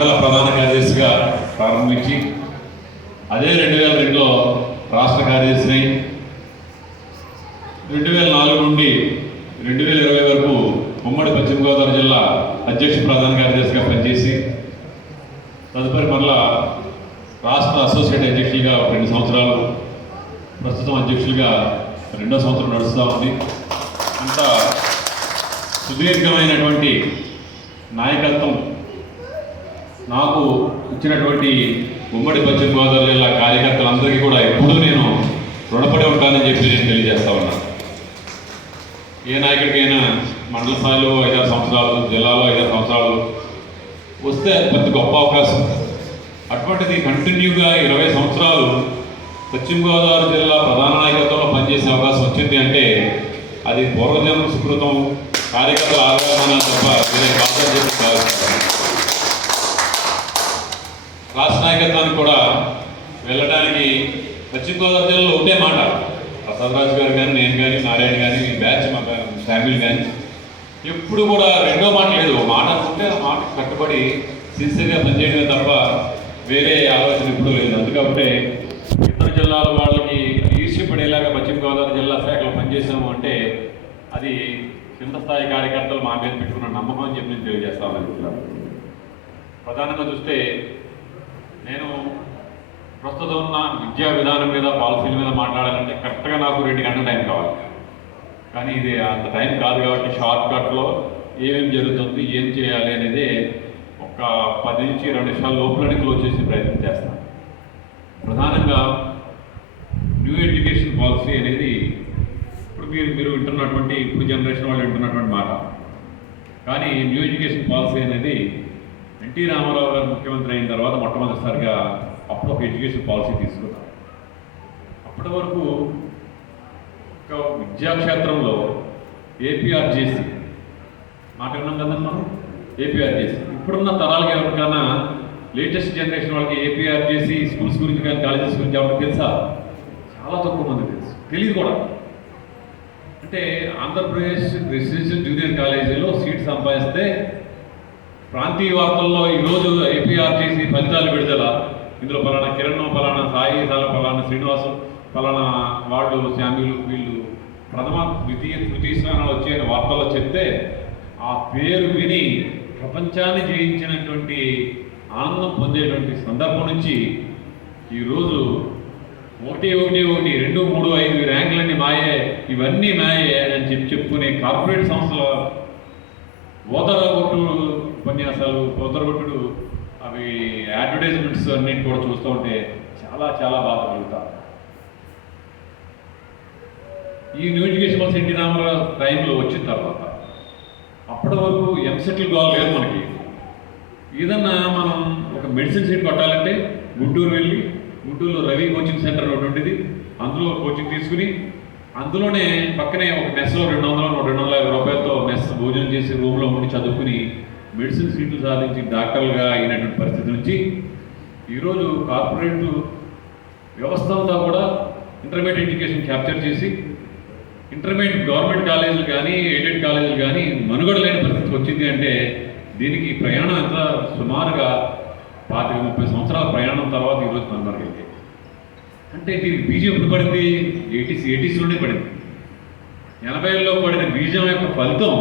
ప్రధాన కార్యదర్శిగా ప్రారంభించి అదే 2002లో రాష్ట్ర కార్యదర్శి 2004 నుండి 2020 వరకు ఉమ్మడి పశ్చిమ గోదావరి జిల్లా అధ్యక్ష ప్రధాన కార్యదర్శిగా పనిచేసి తదుపరి మరలా రాష్ట్ర అసోసియేట్ అధ్యక్షులుగా 2 సంవత్సరాలు, ప్రస్తుతం అధ్యక్షులుగా 2వ సంవత్సరం నడుస్తూ ఉంది. అంత సుదీర్ఘమైనటువంటి నాయకత్వం నాకు ఇచ్చినటువంటి ఉమ్మడి పశ్చిమ గోదావరి జిల్లా కార్యకర్తలందరికీ కూడా ఎప్పుడూ నేను రుణపడి ఉంటానని చెప్పి నేను తెలియజేస్తా ఉన్నాను. ఏ నాయకుడికైనా మండల స్థాయిలో 5-6 సంవత్సరాలు, జిల్లాలో 5-6 సంవత్సరాలు వస్తే అది పెద్ద గొప్ప అవకాశం. అటువంటిది కంటిన్యూగా 20 సంవత్సరాలు పశ్చిమ గోదావరి జిల్లా ప్రధాన నాయకత్వంలో పనిచేసే అవకాశం వచ్చింది అంటే అది పూర్వజన్మ సుకృతం, కార్యకర్తల ఆదరణ తప్ప వేరే కాదు. రాష్ట్ర నాయకత్వానికి కూడా వెళ్ళడానికి పశ్చిమ గోదావరి జిల్లాలో ఒకటే మాట, ప్రసాదరాజు గారు కానీ, నేను కానీ, నారాయణ కానీ, ఈ బ్యాచ్ మా ఫ్యామిలీ కానీ ఎప్పుడు కూడా రెండో మాట లేదు. మాట అనుకుంటే ఆ మాట కట్టుబడి సిన్సియర్గా పనిచేయడమే తప్ప వేరే ఆలోచన ఎప్పుడూ లేదు. అందుకంటే ఇతర జిల్లాల వాళ్ళకి ఈర్ష్యపడేలాగా పశ్చిమ గోదావరి జిల్లా శాఖలో పనిచేసాము అంటే అది కింద స్థాయి కార్యకర్తలు మా మీద పెట్టుకున్న నమ్మకం అని చెప్పి నేను తెలియజేస్తా ఉన్నాను. ప్రధానంగా చూస్తే నేను ప్రస్తుతం ఉన్న విద్యా విధానం మీద, పాలసీల మీద మాట్లాడాలంటే కరెక్ట్గా నాకు 2 గంటల టైం కావాలి. కానీ ఇది అంత టైం కాదు కాబట్టి షార్ట్ కట్లో ఏమేమి జరుగుతుంది, ఏం చేయాలి అనేది ఒక 10 నుంచి 20 నిమిషాల లోపలనే క్లోజ్ చేసే ప్రయత్నం చేస్తాను. ప్రధానంగా న్యూ ఎడ్యుకేషన్ పాలసీ అనేది ఇప్పుడు మీరు వింటున్నటువంటి, ఇప్పుడు జనరేషన్ వాళ్ళు వింటున్నటువంటి మాట. కానీ న్యూ ఎడ్యుకేషన్ పాలసీ అనేది ఎన్టీ రామారావు గారు ముఖ్యమంత్రి అయిన తర్వాత మొట్టమొదటిసారిగా అప్పుడు ఒక ఎడ్యుకేషన్ పాలసీ తీసుకున్నారు. అప్పటి వరకు ఒక విద్యాక్షేత్రంలో ఏపీఆర్జేసీ మాట విన్నాం కదండి మనం. ఏపీఆర్జేసీ ఇప్పుడున్న తరాలకి ఎవరికైనా లేటెస్ట్ జనరేషన్ వాళ్ళకి ఏపీఆర్జేసీ స్కూల్స్ గురించి కానీ, కాలేజెస్ గురించి ఎవరికి తెలుసా? చాలా తక్కువ మంది తెలుసు, తెలియదు కూడా. అంటే ఆంధ్రప్రదేశ్ రెసిడెన్షియల్ జూనియర్ కాలేజీలో సీట్ సంపాదిస్తే ప్రాంతీయ వార్తల్లో ఈరోజు ఏపీఆర్జేసీ ఫలితాలు విడుదల, ఇందులో పలానా కిరణ్, పలానా సాయి, పలానా శ్రీనివాసు, పలానా వాళ్ళు, శామ్యులు, వీళ్ళు ప్రథమ, ద్వితీయ, తృతీయ స్థానాలు వచ్చే వార్తల్లో చెప్తే ఆ పేరు విని ప్రపంచాన్ని జయించినటువంటి ఆనందం పొందేటువంటి సందర్భం నుంచి ఈరోజు 1, 1, 1, 2, 3, 5 ర్యాంకులన్నీ మాయే, ఇవన్నీ మాయే అని చెప్పుకునే కార్పొరేట్ సంస్థల ఓదరగొట్టు ఉపన్యాసాలు, ఓదరగొట్టుడు అవి అడ్వర్టైజ్మెంట్స్ అన్నింటి కూడా చూస్తూ ఉంటే చాలా చాలా బాధ కలుగుతారు. ఈ new education policy NT Ramarao టైంలో వచ్చిన తర్వాత అప్పటి వరకు ఎంసెట్లు గోల్ లేదు మనకి. ఏదన్నా మనం ఒక మెడిసిన్ సీట్ కొట్టాలంటే గుంటూరు వెళ్ళి, గుంటూరులో రవి కోచింగ్ సెంటర్ ఒకటి ఉండేది, అందులో కోచింగ్ తీసుకుని అందులోనే పక్కనే ఒక మెస్లో 200-250 రూపాయలతో మెస్ భోజనం చేసి రూమ్లో ఉండి చదువుకుని మెడిసిన్ సీట్లు సాధించి డాక్టర్లుగా అయినటువంటి పరిస్థితి నుంచి ఈరోజు కార్పొరేట్ వ్యవస్థ అంతా కూడా ఇంటర్మీడియట్ ఎడ్యుకేషన్ క్యాప్చర్ చేసి ఇంటర్మీడియట్ గవర్నమెంట్ కాలేజీలు కానీ, ఎయిడెడ్ కాలేజీలు కానీ మనుగడ లేని పరిస్థితి వచ్చింది. అంటే దీనికి ప్రయాణం ఎంత సుమారుగా 25-30 సంవత్సరాల ప్రయాణం తర్వాత ఈరోజు కనబడగలిగింది. అంటే దీనికి బీజం ఎప్పుడు పడింది? 80స్లోనే పడింది. 80ల్లో పడిన బీజం యొక్క ఫలితం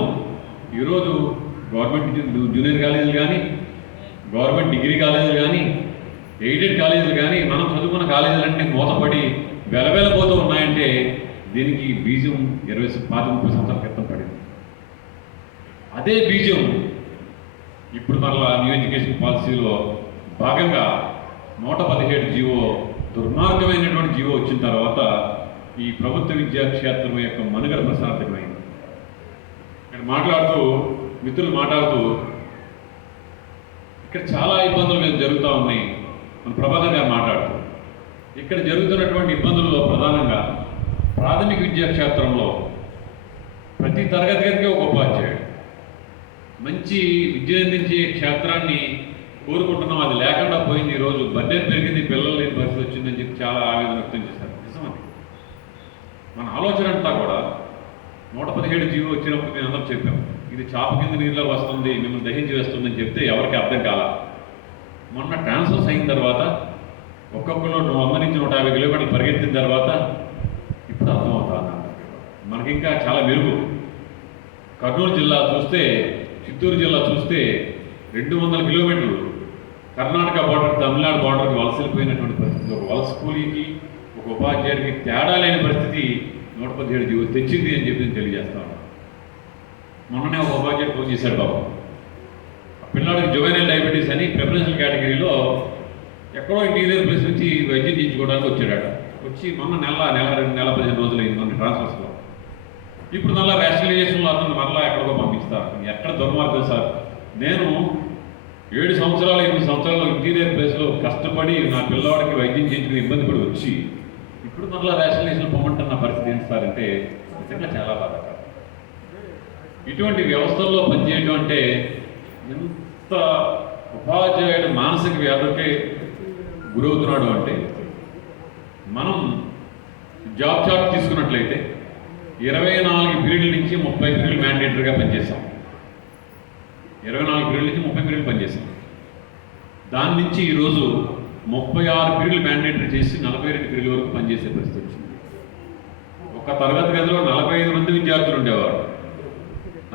ఈరోజు గవర్నమెంట్ జూనియర్ కాలేజీలు కానీ, గవర్నమెంట్ డిగ్రీ కాలేజీలు కానీ, ఎయిడెడ్ కాలేజీలు కానీ, మనం చదువుకున్న కాలేజీలన్నీ మూతపడి వెలవెలపోతూ ఉన్నాయంటే దీనికి బీజం 25-30 సంవత్సరాల క్రితం పడింది. అదే బీజం ఇప్పుడు మరలా న్యూ ఎడ్యుకేషన్ పాలసీలో భాగంగా 117 జీవో, దుర్మార్గమైనటువంటి జీవో వచ్చిన తర్వాత ఈ ప్రభుత్వ విద్యాక్షేత్రం యొక్క మనుగడ ప్రశాంతమైంది. ఇక్కడ మిత్రులు మాట్లాడుతూ ఇక్కడ చాలా ఇబ్బందులు మీద జరుగుతూ ఉన్నాయి. మన ప్రభాకర్ గారు మాట్లాడుతూ ఇక్కడ జరుగుతున్నటువంటి ఇబ్బందుల్లో ప్రధానంగా ప్రాథమిక విద్యాక్షేత్రంలో ప్రతి తరగతి గదికి ఒక ఉపాధ్యాయుడు, మంచి విద్య అందించే క్షేత్రాన్ని కోరుకుంటున్నాం. అది లేకుండా పోయింది. ఈరోజు బడ్జెట్ పెరిగింది, పిల్లలు లేని పరిస్థితి వచ్చిందని చెప్పి చాలా ఆవేదన వ్యక్తం చేశారు. నిజమది. మన ఆలోచన అంతా కూడా 117 జీవో వచ్చినప్పుడు మేము అందరం చెప్పాం, ఇది చాప కింద నీరులో వస్తుంది, మిమ్మల్ని దహించి వేస్తుందని చెప్తే ఎవరికి అర్థం కాల. మొన్న ట్రాన్స్ఫర్స్ అయిన తర్వాత ఒక్కొక్కరు 100 నుంచి 150 కిలోమీటర్లు పరిగెత్తిన తర్వాత ఇప్పుడు అర్థమవుతా అన్నమాట. మనకి ఇంకా చాలా మెరుగు. కర్నూలు జిల్లా చూస్తే, చిత్తూరు జిల్లా చూస్తే 200 కిలోమీటర్లు కర్ణాటక బార్డర్, తమిళనాడు బార్డర్కి వలస వెళ్ళిపోయినటువంటి పరిస్థితి. ఒక వలస కూలీకి, ఒక ఉపాధ్యాయుడికి తేడా లేని పరిస్థితి 117 జీవో తెచ్చింది అని చెప్పి తెలియజేస్తా ఉన్నాం. మొన్ననే ఒక ఉపాధ్యాయుడు ఫోన్ చేశాడు బాబు, పిల్లాడికి జువెనైల్ డయాబెటీస్ అని ప్రిఫరెన్షియల్ కేటగిరీలో ఎక్కడో ఇంటీరియర్ ప్లేస్ నుంచి వైద్యం చేయించుకోవడానికి వచ్చాడట. వచ్చి మొన్న నెల 15 రోజులు అయింది మన ట్రాన్స్ఫర్స్లో. ఇప్పుడు మళ్ళీ రేషనలైజేషన్లో అతను మళ్ళీ ఎక్కడికో పంపిస్తారు. ఎక్కడ దుర్మార్గం సార్. నేను 7 సంవత్సరాలు 8 సంవత్సరాలు ఇంటీరియర్ ప్లేస్లో కష్టపడి నా పిల్లవాడికి వైద్యం చేయించుకుని ఇబ్బంది పడి వచ్చి ఇప్పుడు మళ్ళీ రేషనలైజేషన్ పొమ్మంటున్న పరిస్థితి ఏంటి సార్ అంటే నిజంగా చాలా బాధాకరం. ఇటువంటి వ్యవస్థల్లో పనిచేయడం అంటే ఎంత ఉపాధ్యాయుడు మానసిక వ్యాధులకే గురవుతున్నాడు అంటే, మనం జాబ్ చార్ట్ తీసుకున్నట్లయితే 24 పీరియడ్ల నుంచి 30 పీరియడ్లు మ్యాండేటరీగా పనిచేసాం. 24 పీరియడ్ల నుంచి 30 పీరియడ్లు పనిచేసాం. దాని నుంచి ఈరోజు 36 పీరియడ్లు మ్యాండేటరీ చేసి 42 పీరియడ్ల వరకు పనిచేసే పరిస్థితి వచ్చింది. ఒక తరగతి గదిలో 45 మంది విద్యార్థులు ఉండేవారు.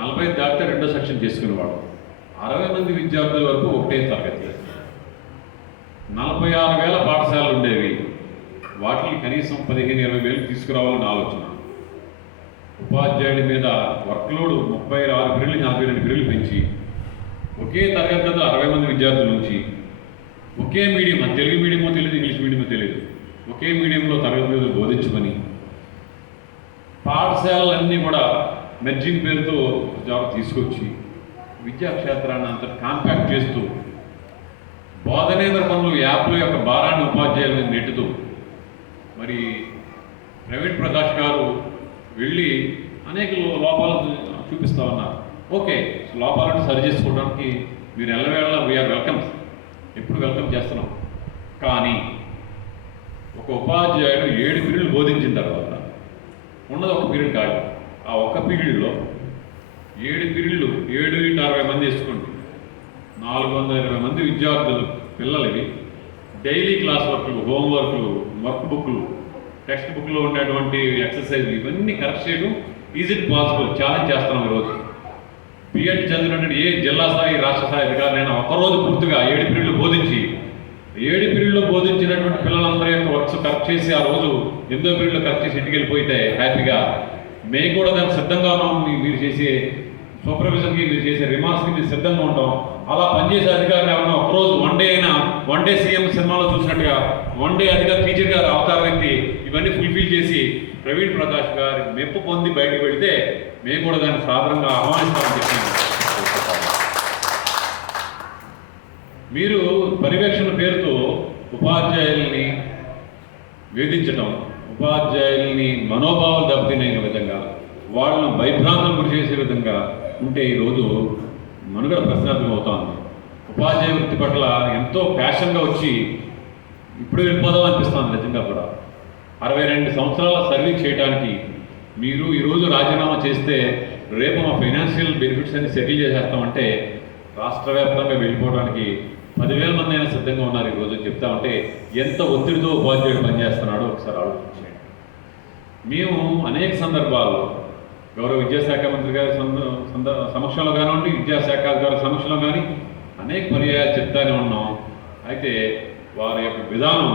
40 దాటితే రెండో సెక్షన్ చేసుకునేవాడు. 60 మంది విద్యార్థుల వరకు ఒకటే తరగతి. 46,000 పాఠశాలలు ఉండేవి. వాటిని కనీసం 15-20,000 తీసుకురావాలని ఆలోచన. ఉపాధ్యాయుడి మీద వర్క్లోడ్ 36 పీరియడ్లు 42 పీరియడ్లు పెంచి ఒకే తరగతి గదిలో 60 మంది విద్యార్థుల నుంచి ఒకే మీడియం, తెలుగు మీడియమో తెలియదు, ఇంగ్లీష్ మీడియమో తెలియదు, ఒకే మీడియంలో తరగతి గదులు బోధించుకొని పాఠశాలలన్నీ కూడా మెర్జింగ్ పేరుతో జాబ్ తీసుకొచ్చి విద్యాక్షేత్రాన్ని అంత కాంపాక్ట్ చేస్తూ బోధనేతర పనులు యాప్ల యొక్క భారాన్ని ఉపాధ్యాయుల మీద నెట్టుతూ మరి ప్రవీణ్ ప్రకాష్ గారు వెళ్ళి అనేక లోపాలు చూపిస్తూ ఉన్నారు. ఓకే, లోపాలను సరి చేసుకోవడానికి మీరు ఎల్లవేళ వీఆర్ వెల్కమ్, ఎప్పుడు వెల్కమ్ చేస్తున్నాం. కానీ ఒక ఉపాధ్యాయుడు 7 పీరియడ్లు బోధించిన తర్వాత ఉన్నది ఒక పీరియడ్ కాదు. ఆ ఒక్క పీరియడ్లో 7 పీరియడ్లు 7x60 మంది వేసుకోండి, 420 మంది విద్యార్థులు పిల్లలకి డైలీ క్లాస్ వర్క్లు, హోంవర్క్లు, వర్క్ బుక్లు, టెక్స్ట్ బుక్లో ఉండేటువంటి ఎక్సర్సైజ్లు ఇవన్నీ కరెక్ట్ చేయడం ఈజ్ ఇట్ పాసిబుల్ ఛాలెంజ్ చేస్తున్నాం ఈరోజు. బిఎడ్ చదివినటువంటి ఏ జిల్లా స్థాయి, రాష్ట్ర స్థాయి అధికారులైనా ఒకరోజు పూర్తిగా 7 పీరియడ్లు బోధించి 7 పీరియడ్లో బోధించినటువంటి పిల్లలందరి యొక్క వర్క్స్ కరెక్ట్ చేసి ఆ రోజు 8వ పీరియడ్లో కరెక్ట్ చేసి ఇంటికి వెళ్ళిపోతే హ్యాపీగా మేము కూడా దానికి సిద్ధంగా ఉన్నాం. మీరు చేసే సూపర్విజన్కి, మీరు చేసే రిమార్క్స్కి మీరు సిద్ధంగా ఉంటాం. అలా పనిచేసే అధికారులు ఏమన్నా ఒకరోజు వన్ డే సీఎం సినిమాలో చూసినట్టుగా వన్ డే అధికారి టీచర్ గారు అవతారం ఎత్తి ఇవన్నీ ఫుల్ఫిల్ చేసి ప్రవీణ్ ప్రకాష్ గారి మెప్పు పొంది బయటకు వెళితే మేము కూడా దాన్ని సాధారణంగా ఆహ్వానిస్తామని చెప్పాను. మీరు పర్యవేక్షణ పేరుతో ఉపాధ్యాయుల్ని వేధించడం, ఉపాధ్యాయుల్ని మనోభావాలు దెబ్బతినే విధంగా, వాళ్ళను భయభ్రాంతులు గురి చేసే విధంగా ఉంటే ఈరోజు మనుగడ ప్రశ్నార్థం అవుతుంది. ఉపాధ్యాయ వృత్తి పట్ల ఎంతో ప్యాషన్గా వచ్చి ఇప్పుడు వెళ్ళిపోదాం అనిపిస్తుంది నిజంగా కూడా. 62 సంవత్సరాల సర్వీస్ చేయడానికి మీరు ఈరోజు రాజీనామా చేస్తే రేపు మా ఫైనాన్షియల్ బెనిఫిట్స్ అన్ని సెటిల్ చేసేస్తామంటే రాష్ట్ర వ్యాప్తంగా వెళ్ళిపోవడానికి 10,000 మంది అయినా సిద్ధంగా ఉన్నారు ఈరోజు చెప్తా ఉంటే ఎంత ఒత్తిడితో ఉపాధ్యాయుడు పనిచేస్తున్నాడో ఒకసారి ఆలోచించండి. మేము అనేక సందర్భాల్లో గౌరవ విద్యాశాఖ మంత్రి గారి సమక్షంలో కానివ్వండి, విద్యాశాఖ గారి సమక్షంలో కానీ అనేక పర్యాయాలు చెప్తానే ఉన్నాం. అయితే వారి యొక్క విధానం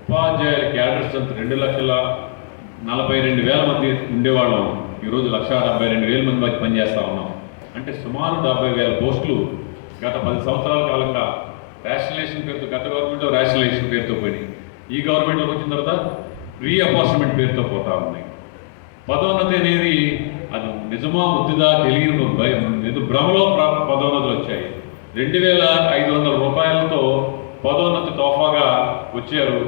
ఉపాధ్యాయుల క్యాడర్స్ అంత 2,42,000 మంది ఉండేవాళ్ళం ఈరోజు 1,72,000 మంది పనిచేస్తూ ఉన్నాం. అంటే సుమారు 70,000 పోస్టులు గత 10 సంవత్సరాల కాలంగా రేషనలైజేషన్ పేరుతో, గత గవర్నమెంట్లో రేషనలైజేషన్ పేరుతో పోయి ఈ గవర్నమెంట్లోకి వచ్చిన తర్వాత రీఅపార్ట్మెంట్ పేరుతో పోతా ఉన్నాయి. పదోన్నతి అనేది అది నిజమా ముద్దుదా తెలియని భ్రమలో పదోన్నతులు వచ్చాయి. 2,500 రూపాయలతో పదోన్నతి తోఫాగా వచ్చారు.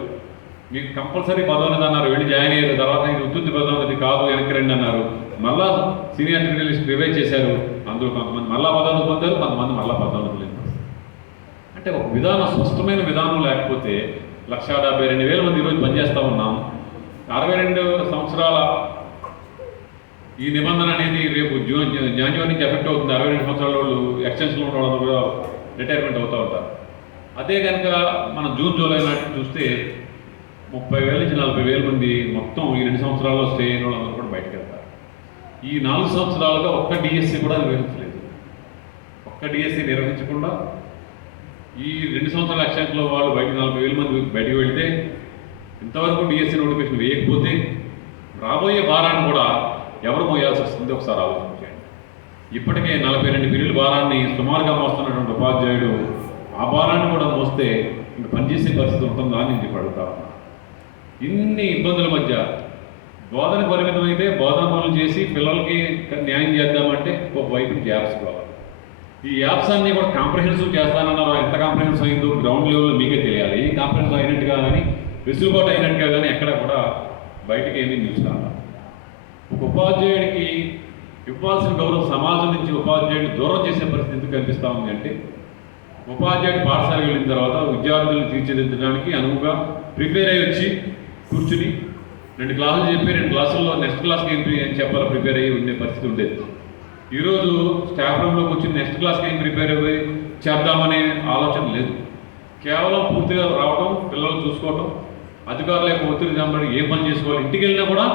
మీకు కంపల్సరీ పదోన్నతి అన్నారు, వెళ్ళి జాయిన్ అయ్యారు. తర్వాత ఇది ఉత్తుత్తి పదోన్నతి కాదు, వెనక్కి రండి అన్నారు. మళ్ళా సీనియారిటీ లిస్ట్ రివైజ్ చేశారు. అందులో కొంతమంది మళ్ళా పదోన్నతి పొందారు, కొంతమంది మళ్ళా పదోన్నతి లేదు. అంటే ఒక విధానం, స్పష్టమైన విధానం లేకపోతే 1,72,000 మంది ఈరోజు పనిచేస్తూ ఉన్నాం. 62 సంవత్సరాల ఈ నిబంధన అనేది రేపు జనవరి నుంచి ఎఫెక్ట్ అవుతుంది. 62 సంవత్సరాల వాళ్ళు ఎక్స్టెన్షన్లో ఉన్న వాళ్ళు కూడా రిటైర్మెంట్ అవుతూ ఉంటారు. అదే కనుక మనం జూన్ జూలై నాటికి చూస్తే 30,000 నుంచి 40,000 మంది మొత్తం ఈ 2 సంవత్సరాల్లో స్టే అయిన వాళ్ళందరూ కూడా బయటకు వెళ్తారు. ఈ 4 సంవత్సరాలుగా ఒక్క డిఎస్సి కూడా నిర్వహించలేదు. ఒక్క డిఎస్సి నిర్వహించకుండా ఈ 2 సంవత్సరాల అక్షంలో వాళ్ళు బయట 40,000 మంది బయటకు వెళ్తే ఇంతవరకు డిఎస్సి నోటిఫికేషన్ వేయకపోతే రాబోయే భారాన్ని కూడా ఎవరు మోయాల్సి వస్తుంది ఒకసారి ఆలోచించండి. ఇప్పటికే 42 బిల్లుల భారాన్ని సుమారుగా మోస్తున్నటువంటి ఉపాధ్యాయుడు ఆ భారాన్ని కూడా మోస్తే ఇంక పనిచేసే పరిస్థితి ఉంటుందా అని నేను అడుగుతా ఉన్నా. ఇన్ని ఇబ్బందుల మధ్య బోధన పరిమితమైతే బోధన పనులు చేసి పిల్లలకి న్యాయం చేద్దామంటే ఒకవైపు యాప్స్ కావాలి. ఈ యాప్స్ అన్నీ కూడా కాంప్రహెన్సివ్ చేస్తానన్నారు. ఎంత కాంప్రహెన్సివ్ అయిందో గ్రౌండ్ లెవెల్లో మీకే తెలియాలి. ఏ కాంప్రహెన్సివ్ అయినట్టుగా కానీ వెసులుబాటు అయినట్టుగా కానీ ఎక్కడ కూడా బయటకి ఏమీ న్యూస్ కాదు. ఒక ఉపాధ్యాయుడికి ఇవ్వాల్సిన గౌరవం సమాజం నుంచి ఉపాధ్యాయుడిని దూరం చేసే పరిస్థితి ఎందుకు కనిపిస్తూ ఉంది అంటే, ఉపాధ్యాయుడు పాఠశాలకు వెళ్ళిన తర్వాత విద్యార్థులను తీర్చిదిద్దడానికి అనువుగా ప్రిపేర్ అయ్యి వచ్చి కూర్చుని 2 క్లాసులు చెప్పి 2 క్లాసుల్లో నెక్స్ట్ క్లాస్కి ఏం చెప్పాలో ప్రిపేర్ అయ్యి ఉండే పరిస్థితి ఉండేది. ఈరోజు స్టాఫ్ రూమ్లోకి వచ్చి నెక్స్ట్ క్లాస్కి ఏం ప్రిపేర్ అయ్యి చేద్దామనే ఆలోచన లేదు. కేవలం పూర్తిగా రావడం, పిల్లలు చూసుకోవటం, అధికారుల యొక్క ఒత్తిడి కనబడి ఏ పని చేసుకోవాలి, ఇంటికి వెళ్ళినా కూడా